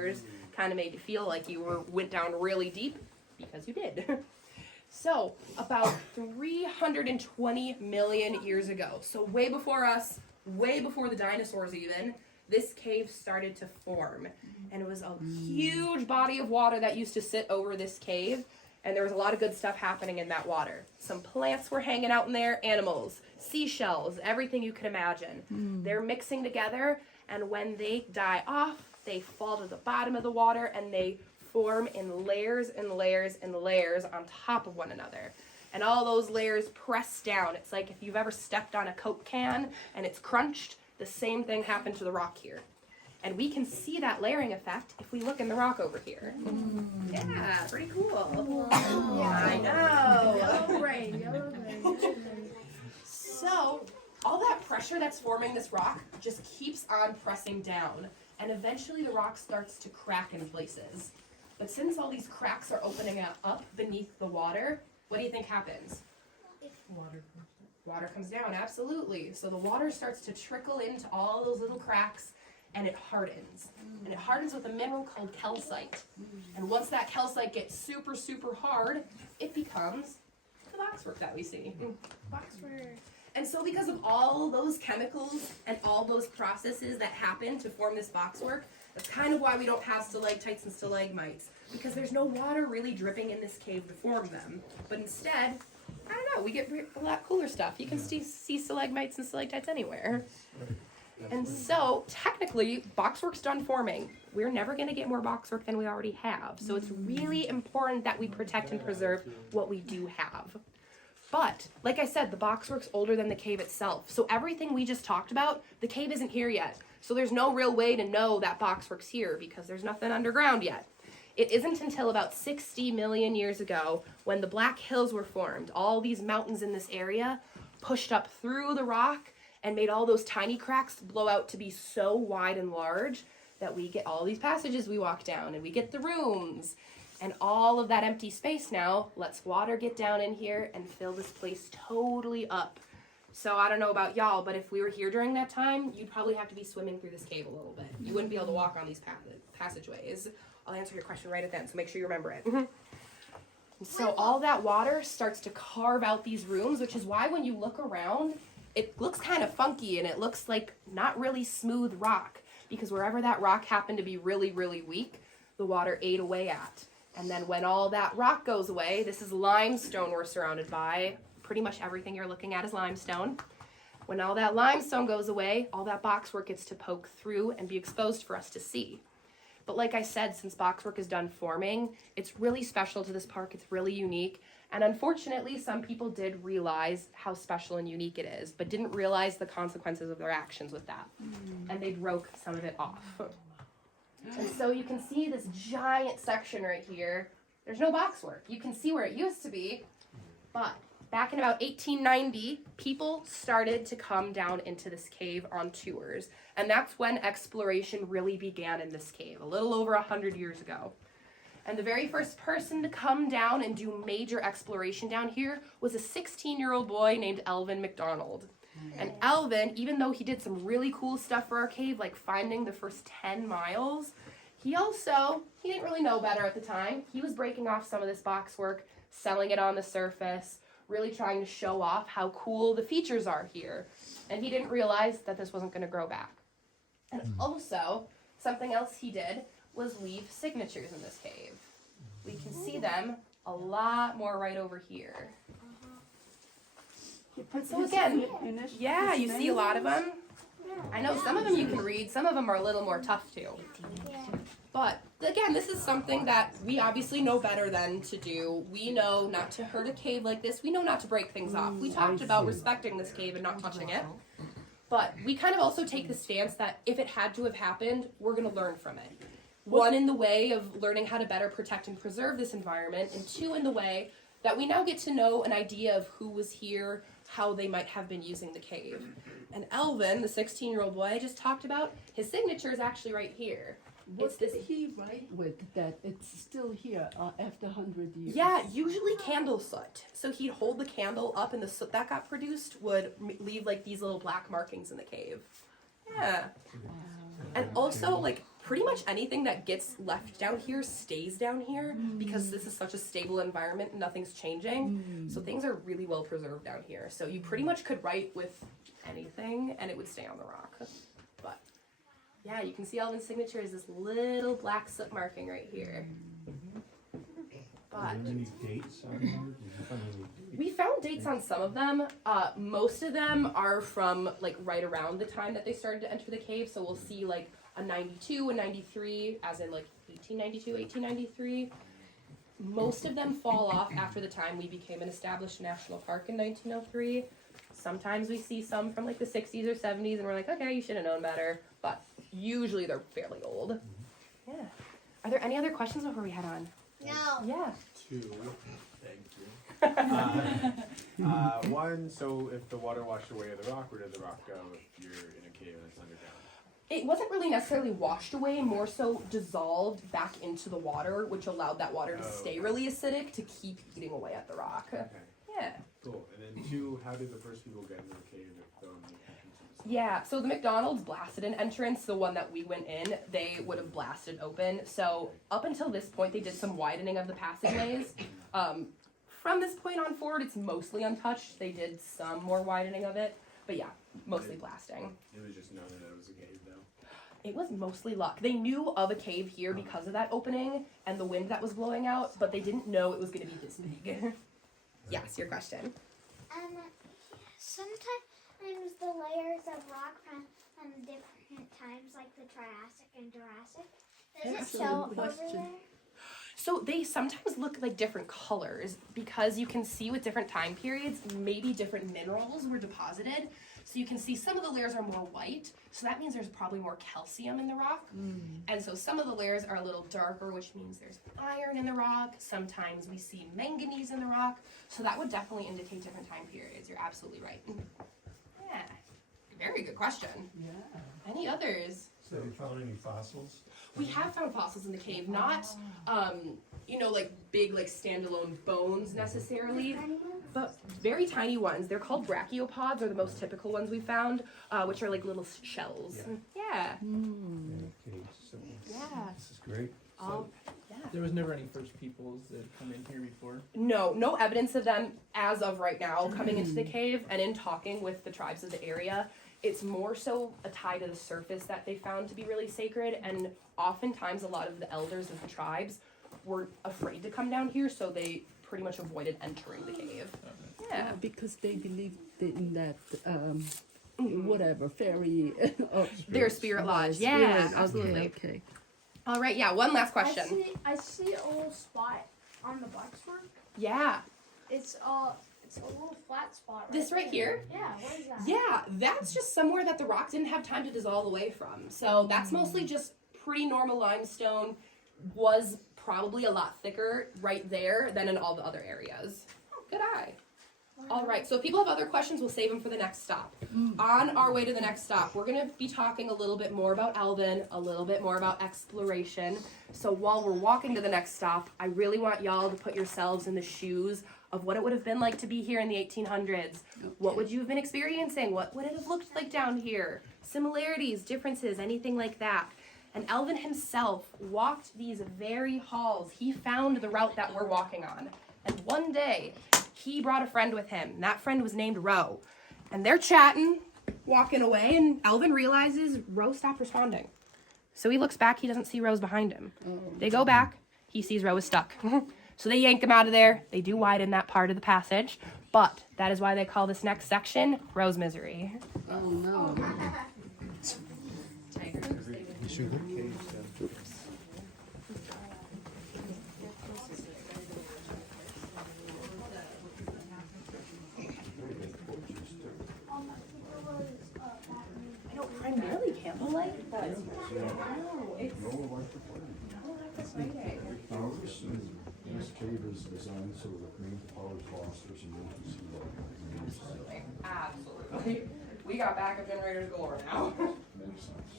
layers kind of made you feel like you went down really deep, because you did. So, about 320 million years ago, so way before us, way before the dinosaurs even, this cave started to form. And it was a huge body of water that used to sit over this cave, and there was a lot of good stuff happening in that water. Some plants were hanging out in there, animals, seashells, everything you can imagine. They're mixing together, and when they die off, they fall to the bottom of the water, and they form in layers and layers and layers on top of one another. And all those layers press down. It's like if you've ever stepped on a Coke can and it's crunched, the same thing happened to the rock here. And we can see that layering effect if we look in the rock over here. Yeah, pretty cool. I know. Yellow rain. So, all that pressure that's forming this rock just keeps on pressing down. And eventually the rock starts to crack in places. But since all these cracks are opening up beneath the water, what do you think happens? Water comes down, absolutely. So the water starts to trickle into all those little cracks, and it hardens. And it hardens with a mineral called calcite. And once that calcite gets super, super hard, it becomes the boxwork that we see. Boxwork. And so because of all those chemicals and all those processes that happen to form this boxwork, that's kind of why we don't have stalactites and stalagmites, because there's no water really dripping in this cave to form them. But instead, I don't know, we get a lot cooler stuff. You can see stalagmites and stalactites anywhere. And so, technically, boxwork's done forming. We're never going to get more boxwork than we already have. So it's really important that we protect and preserve what we do have. But, like I said, the boxwork's older than the cave itself. So everything we just talked about, the cave isn't here yet. So there's no real way to know that boxwork's here because there's nothing underground yet. It isn't until about 60 million years ago when the Black Hills were formed. All these mountains in this area pushed up through the rock and made all those tiny cracks blow out to be so wide and large that we get all these passages we walk down and we get the rooms. And all of that empty space now lets water get down in here and fill this place totally up. So I don't know about y'all, but if we were here during that time, you'd probably have to be swimming through this cave a little bit. You wouldn't be able to walk on these passageways. I'll answer your question right at the end, so make sure you remember it. And so all that water starts to carve out these rooms, which is why when you look around, it looks kind of funky and it looks like not really smooth rock, because wherever that rock happened to be really, really weak, the water ate away at. And then when all that rock goes away, this is limestone we're surrounded by. Pretty much everything you're looking at is limestone. When all that limestone goes away, all that boxwork gets to poke through and be exposed for us to see. But like I said, since boxwork is done forming, it's really special to this park. It's really unique. And unfortunately, some people did realize how special and unique it is, but didn't realize the consequences of their actions with that. And they broke some of it off. And so you can see this giant section right here. There's no boxwork. You can see where it used to be, but back in about 1890, people started to come down into this cave on tours, and that's when exploration really began in this cave, a little over 100 years ago. And the very first person to come down and do major exploration down here was a 16-year-old boy named Elvin McDonald. And Elvin, even though he did some really cool stuff for our cave, like finding the first 10 miles, he didn't really know better at the time. He was breaking off some of this boxwork, selling it on the surface, really trying to show off how cool the features are here. And he didn't realize that this wasn't going to grow back. And also, something else he did was leave signatures in this cave. We can see them a lot more right over here. So again, yeah, you see a lot of them. I know some of them you can read, some of them are a little more tough too. But again, this is something that we obviously know better than to do. We know not to hurt a cave like this. We know not to break things off. We talked about respecting this cave and not touching it. But we kind of also take the stance that if it had to have happened, we're going to learn from it. One, in the way of learning how to better protect and preserve this environment, and two, in the way that we now get to know an idea of who was here, how they might have been using the cave. And Elvin, the 16-year-old boy I just talked about, his signature is actually right here. What did he write with that it's still here after 100 years? Yeah, usually candle soot. So he'd hold the candle up and the soot that got produced would leave like these little black markings in the cave. Yeah. And also, like, pretty much anything that gets left down here stays down here because this is such a stable environment and nothing's changing. So things are really well preserved down here. So you pretty much could write with anything and it would stay on the rock. But yeah, you can see Alvin's signature is this little black soot marking right here. But Any dates on there? Did you find any dates? we found dates on some of them. Most of them are from like right around the time that they started to enter the cave. So we'll see like a 92, a 93, as in like 1892, 1893. Most of them fall off after the time we became an established national park in 1903. Sometimes we see some from like the 60s or 70s and we're like, okay, you should have known better. But usually they're fairly old. Yeah. Are there any other questions before we head on? No. Yeah. Two. Thank you. One, so if the water washed away the rock, where did the rock go if you're in a cave and it's underground? It wasn't really necessarily washed away, more so dissolved back into the water, which allowed that water to stay really acidic to keep eating away at the rock. Okay, Yeah. cool. And then two, how did the first people get into the cave if the entrance was Yeah, so the McDonald's blasted an entrance, the one that we went in, they would have blasted open. So up until this point, they did some widening of the passageways. From this point on forward, it's mostly untouched. They did some more widening of it, but yeah, mostly blasting. It was just known that it was a cave though. It was mostly luck. They knew of a cave here because of that opening and the wind that was blowing out, but they didn't know it was going to be this big. Yes, your question. Sometimes the layers of rock from different times, like the Triassic and Jurassic, does it Excellent show over question. there? So they sometimes look like different colors because you can see with different time periods, maybe different minerals were deposited. So you can see some of the layers are more white, so that means there's probably more calcium in the rock. And so some of the layers are a little darker, which means there's iron in the rock. Sometimes we see manganese in the rock. So that would definitely indicate different time periods. You're absolutely right. Yeah, very good question. Yeah. Any others? So you found any fossils? We have found fossils in the cave, not, like big, like standalone bones necessarily, but very tiny ones. They're called brachiopods, are the most typical ones we found, which are like little shells. Yeah. Okay, so Yeah. this is great. There was never any first peoples that come in here before. No evidence of them as of right now coming into the cave, and in talking with the tribes of the area, it's more so a tie to the surface that they found to be really sacred, and oftentimes a lot of the elders of the tribes were afraid to come down here, so they pretty much avoided entering the cave. Yeah. Because they believed in that, whatever, fairy. Their spirit lodge. Spirit, Yeah, okay, absolutely. Okay. All right, yeah, one last question. I see a little spot on the boxwork. Yeah. It's a little flat spot. This right here? Yeah. What is that? Yeah, that's just somewhere that the rock didn't have time to dissolve away from. So that's mostly just pretty normal limestone, was probably a lot thicker right there than in all the other areas. Oh, good eye. All right, so if people have other questions, we'll save them for the next stop. On our way to the next stop, we're going to be talking a little bit more about Alvin, a little bit more about exploration. So while we're walking to the next stop, I really want y'all to put yourselves in the shoes of what it would have been like to be here in the 1800s. What would you have been experiencing? What would it have looked like down here? Similarities, differences, anything like that. And Alvin himself walked these very halls. He found the route that we're walking on. And one day, he brought a friend with him. And that friend was named Ro. And they're chatting, walking away, and Alvin realizes Ro stopped responding. So he looks back, he doesn't see Rose behind him. They go back, he sees Ro is stuck. So they yank him out of there. They do widen that part of the passage. But that is why they call this next section Ro's Misery. Oh, no. Primarily candlelight, but it's This cave is designed so that main power is lost, there's an emergency light. absolutely. We got backup generators galore now. Makes sense.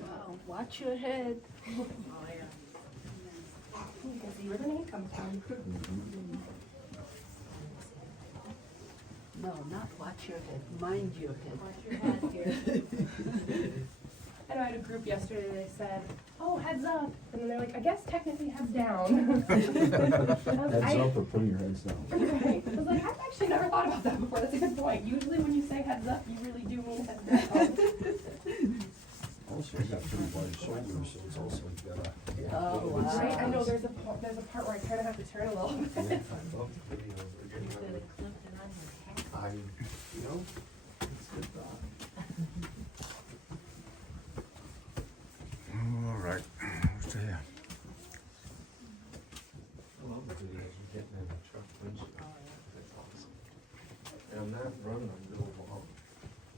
Wow, watch your head. No, not watch your head, mind your head. Watch your head here. I know I had a group yesterday, they said, oh, heads up. And then they're like, I guess technically heads down. Heads up or putting your heads down. Right. I was like, I've actually never thought about that before. That's a good point. Usually when you say heads up, you really do mean heads down. Also, you got pretty wide shoulders, so it's also got a. Oh, wow. Right? I know there's a part where I kind of have to turn a little bit. I love the videos. They're getting I, you know, It's good thought. All right, who's there? I love the videos. You're getting in the truck windshield. That's awesome. And I'm not running on real long.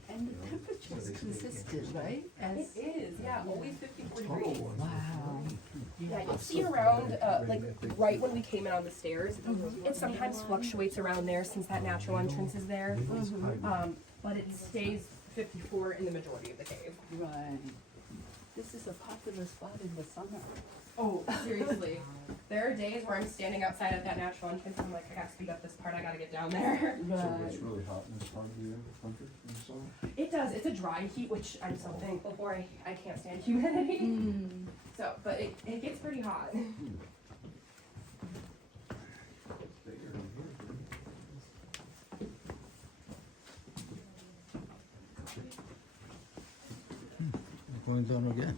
And the temperature's consistent, right? It is, yeah, always 54 degrees. Wow. Yeah, you'll see around, like, right when we came in on the stairs, it sometimes fluctuates around there since that natural entrance is there. But it stays 54 in the majority of the cave. Right. This is a popular spot in the summer. Oh, seriously. There are days where I'm standing outside at that natural entrance and I'm like, I gotta speed up this part, I gotta get down there. so Right. it's really hot in this part of the country in the summer. It does, it's a dry heat, which I'm so thankful for. I can't stand humidity. Mm. So, but it gets pretty hot. Going down again.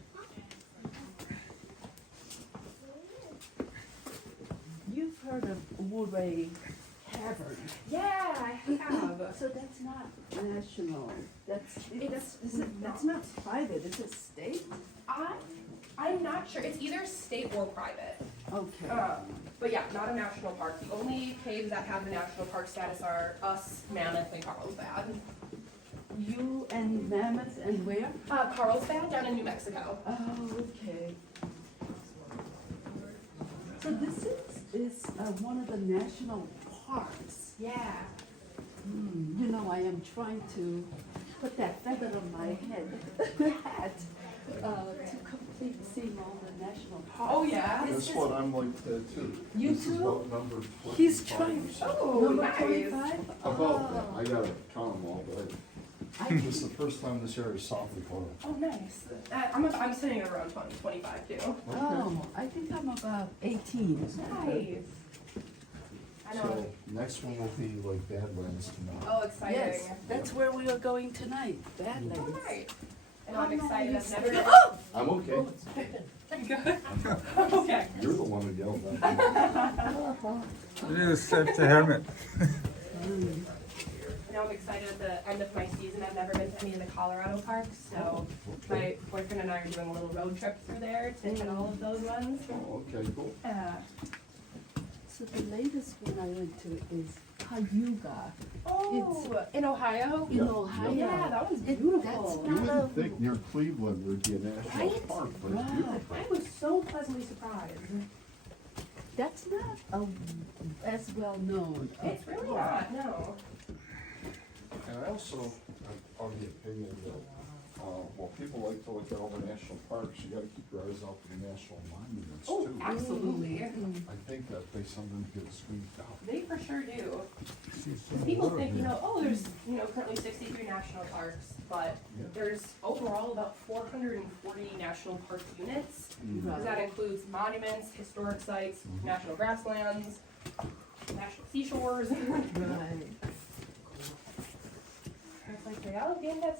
You've heard of Ouray Cavern. Yeah, I have. So that's not national, that's That's not private, is it state? I'm not sure. It's either state or private. Okay. But yeah, not a national park. The only caves that have the national park status are us, Mammoth, and Carlsbad. You and Mammoth and where? Carlsbad down in New Mexico. Oh, okay. So this is one of the national parks. Yeah. You know, I am trying to put that feather on my head, hat, to complete seeing all the national parks. Oh yeah. That's what I'm like too. You This is too? about number 25. He's trying. Oh, Number nice. 25? About that, I gotta count them all, but this is the first time this area is softly colored. Oh, nice. I'm sitting at around 20, 25 too. Oh, I think I'm about 18. Nice. I know. So next one will be like Badlands tomorrow. Oh, exciting. Yes, that's where we are going tonight, Oh, Badlands. right. And I'm excited. I've never. I'm okay. Good. Okay. You're the one who yelled at me. You slept the helmet. Now I'm excited at the end of my season. I've never been to any of the Colorado parks, so my boyfriend and I are doing a little road trip through there to hit all of those ones. Oh, okay, cool. So the latest one I went to is Cayuga Oh, in Ohio? in Yeah. Ohio. Yeah, that was It- beautiful. that's You not a, wouldn't think near Cleveland there'd be a national Right? park, but it's Right. beautiful. I was so pleasantly surprised. that's not as well known. a It's really park. not, no. And I also, I'm of the opinion that, while people like to look at all the national parks, you gotta keep your eyes out for the national monuments Oh, too. absolutely. I think that they sometimes get squeezed out. They for sure do. 'Cause people think, there's, currently 63 national parks, but Yeah. there's overall about 440 national park units. Because that includes monuments, historic sites, national grasslands, national seashores. Right. It's like, they all get that